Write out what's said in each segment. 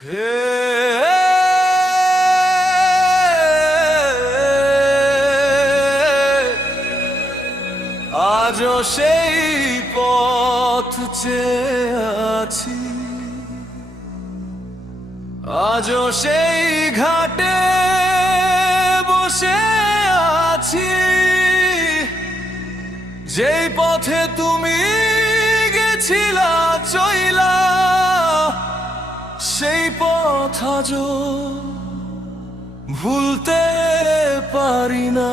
হে আজও সেই পথ চেয়ে আছি, আজও সেই ঘাটে বসে আছি, যেই পথে তুমি গেছিলা চইলা, সেই পথ আজও ভুলতে পারি না।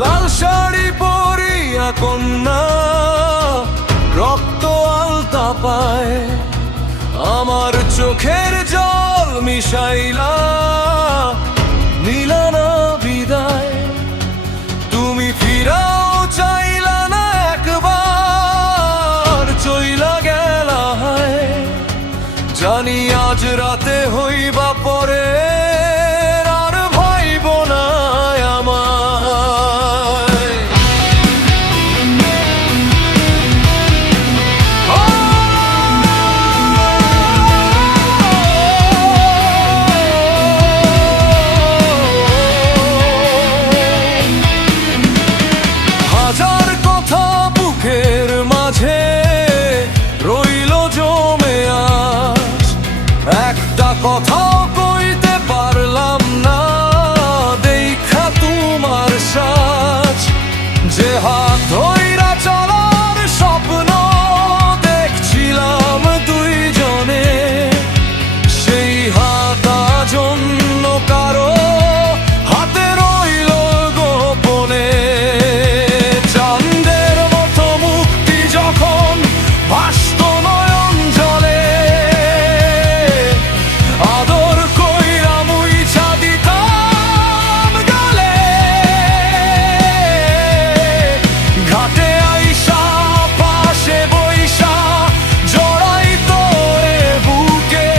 লাল শাড়ি পরিয়া কন্যা রক্ত আলতা পায়, আমার চোখের জল মিশাইলা নিলানা বিদায়। তুমি ফিরাও চাইলা না একবার, চইলা গেলা হায়, জানি আজ রাতে হইবা পরে আর ভাইব না আমায়। হাজার কথা বুকের মাঝে রইল জমে আজ, একটা কথাও কইতে পারলাম না দেখা তোমার সাজ। যে হাত ধইরা চলার স্বপ্ন দেখছিলাম দুইজনে, সেই হাত আজ অন্য কারো হাতে রইল গোপনে। চাঁদের মতো মুক্তি যখন ভাসত নয়ন জলে, আদর কইরা মুইছা দিতাম গালে। ঘাটে আইসা পাশে বইসা জড়াই তোরে বুকে,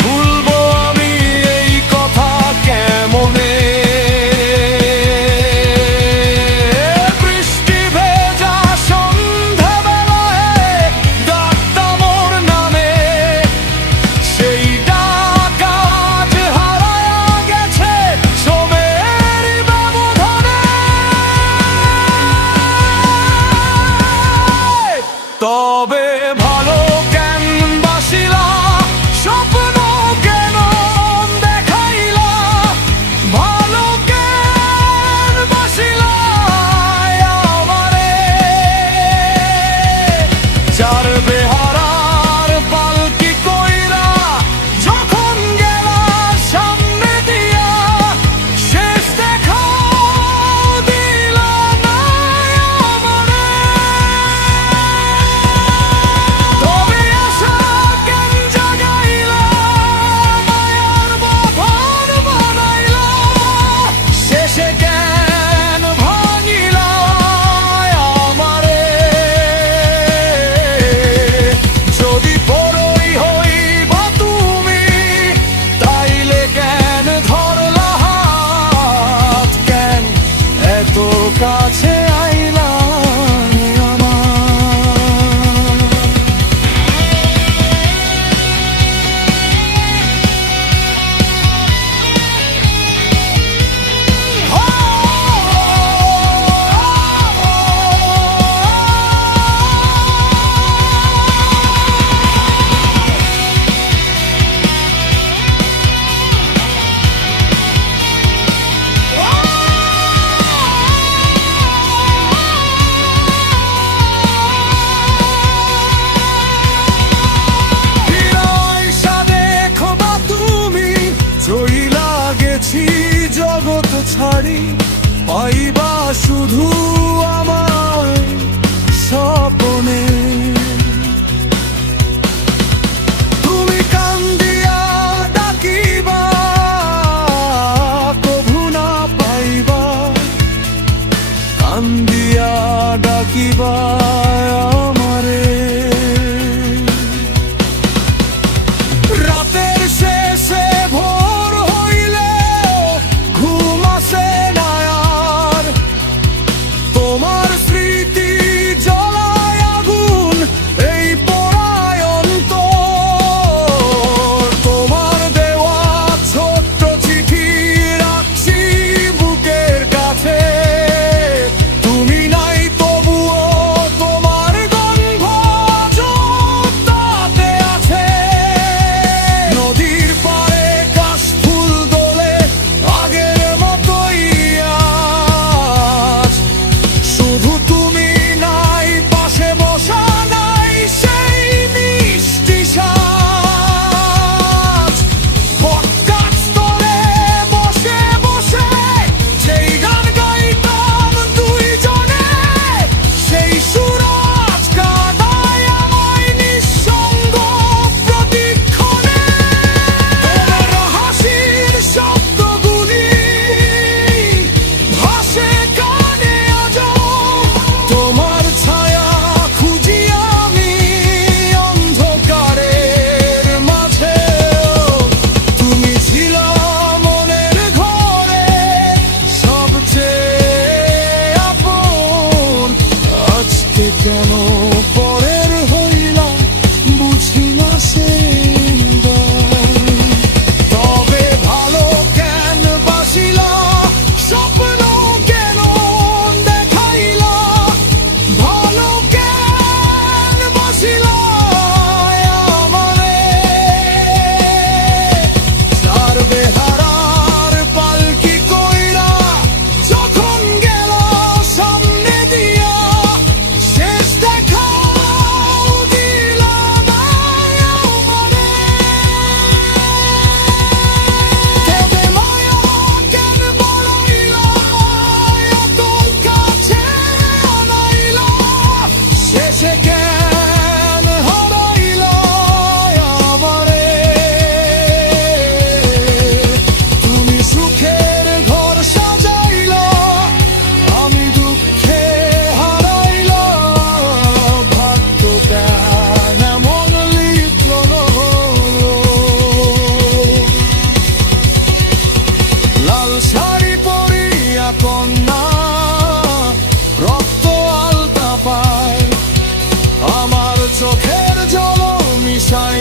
ভুলবো আমি এই কথা কেমনে। বৃষ্টি ভেজা সন্ধ্যাবেলায় ডাকতাম ওর নামে, সেই ডাক আজ হারায়া গেছে সময়ের ব্যবধানে। তবে ভালো কেন বাসিলা, স্বপ্ন কেন দেখাইলা, ভালো কেন বাসিলা আমারে। চার বেহারার পালকি কইরা যখন গেলা সামনে দিয়া, শেষ দেখা দিলা না আমারে। তবে আশা কেন জাগাইলা, মায়ার বাঁধন বানাইলা, শেষে কেন ভাঙিলা আমারে। যদি বড়ই হইবা তুমি, তাইলে কেন ধরলা হাত, কেন এত কাছে আইলা আমার। ফিরাইসা দেখবা তুমি, চইলা গেছি জগৎ ছাড়ি, পাইবা শুধু আমায় স্বপনে। তুমি কান্দিয়া ডাকিবা, কভু না পাইবা, কান্দিয়া ডাকিবা আমারে। রাতের শেষে ভোর হইলে ঘুম আসে না, কেন পরের হইলাম বুঝি না সেই দায়। তবে ভালো কেন বাসিলা স্বপ্ন কেন দেখাইলা, ভালো কেন বাসিলা আমারে। তার বেহারার পালকি কইরা যখন গেল সামনে দিয়া, শেষ দেখাও দিলা না আমারে। তবে মায়া কেন বাড়াইলা, এত কাছে আনাইলা, শেষে কেন হারাইলা আমারে। তুমি সুখের ঘর সাজাইলা, আমি দুঃখে হারাইলা, ভাগ্য কেন এমন লিখল। লাল শাড়ি পরিয়া কন্যা রক্ত আলতা পায়, আমার চোখের জল মিশাই